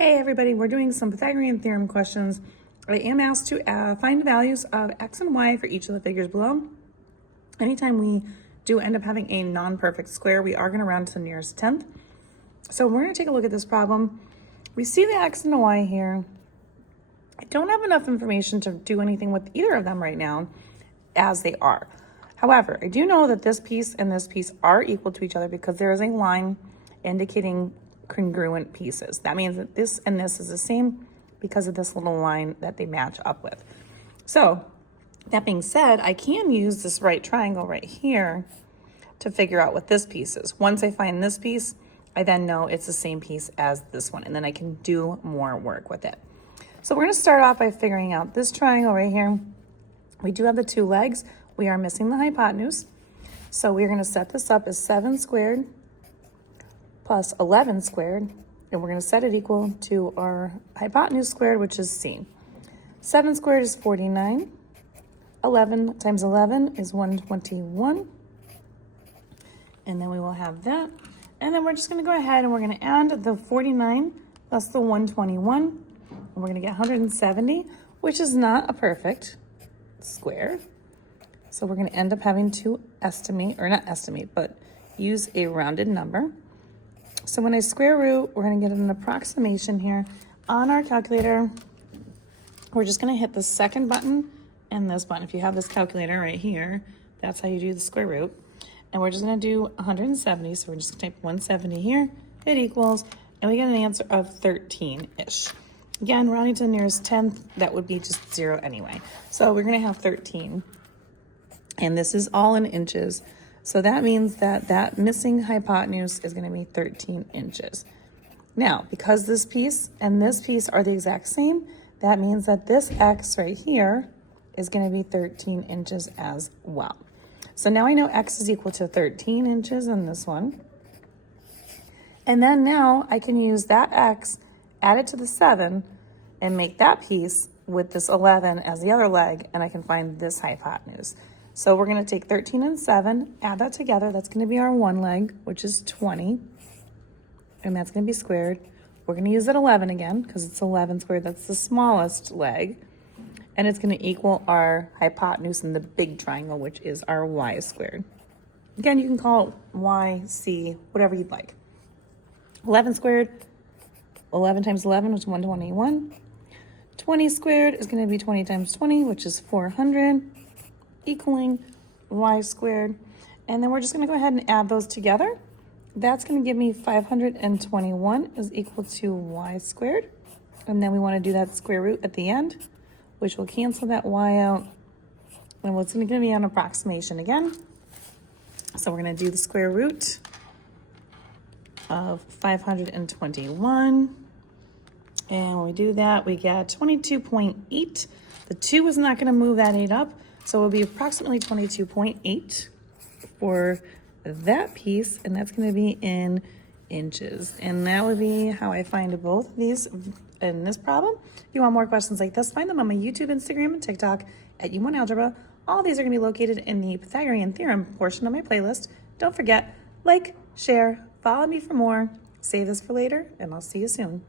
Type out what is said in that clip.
Hey everybody, we're doing some Pythagorean Theorem questions. I am asked to find the values of x and y for each of the figures below. Anytime we do end up having a non-perfect square, we are going to round to the nearest tenth. So we're going to take a look at this problem. We see the x and the y here. I don't have enough information to do anything with either of them right now as they are. However, I do know that this piece and this piece are equal to each other because there is a line indicating congruent pieces. That means that this and this is the same because of this little line that they match up with. So that being said, I can use this right triangle right here to figure out what this piece is. Once I find this piece, I then know it's the same piece as this one, and then I can do more work with it. So we're going to start off by figuring out this triangle right here. We do have the two legs. We are missing the hypotenuse. So we're going to set this up as 7 squared plus 11 squared, and we're going to set it equal to our hypotenuse squared, which is c. 7 squared is 49. 11 times 11 is 121. And then we will have that. And then we're just going to go ahead and we're going to add the 49 plus the 121. And we're going to get 170, which is not a perfect square. So we're going to end up having to estimate, or not estimate, but use a rounded number. So when I square root, we're going to get an approximation here. On our calculator, we're just going to hit the second button and this button. If you have this calculator right here, that's how you do the square root. And we're just going to do 170. So we're just going to type 170 here, hit equals, and we get an answer of 13-ish. Again, rounding to the nearest tenth, that would be just 0 anyway. So we're going to have 13. And this is all in inches. So that means that that missing hypotenuse is going to be 13 inches. Now, because this piece and this piece are the exact same, that means that this x right here is going to be 13 inches as well. So now I know x is equal to 13 inches in this one. And then now I can use that x, add it to the 7, and make that piece with this 11 as the other leg, and I can find this hypotenuse. So we're going to take 13 and 7, add that together. That's going to be our one leg, which is 20. And that's going to be squared. We're going to use that 11 again because it's 11 squared. That's the smallest leg. And it's going to equal our hypotenuse in the big triangle, which is our y squared. Again, you can call it y, c, whatever you'd like. 11 squared, 11 times 11, which is 121. 20 squared is going to be 20 times 20, which is 400. Equaling y squared. And then we're just going to go ahead and add those together. That's going to give me 521 is equal to y squared. And then we want to do that square root at the end, which will cancel that y out. And what's going to be an approximation again. So we're going to do the square root of 521. And when we do that, we get 22.8. The 2 is not going to move that 8 up. So it will be approximately 22.8 for that piece, and that's going to be in inches. And that would be how I find both of these in this problem. If you want more questions like this, find them on my YouTube, Instagram, and TikTok at YouWantAlgebra. All these are going to be located in the Pythagorean Theorem portion of my playlist. Don't forget, like, share, follow me for more, save this for later, and I'll see you soon.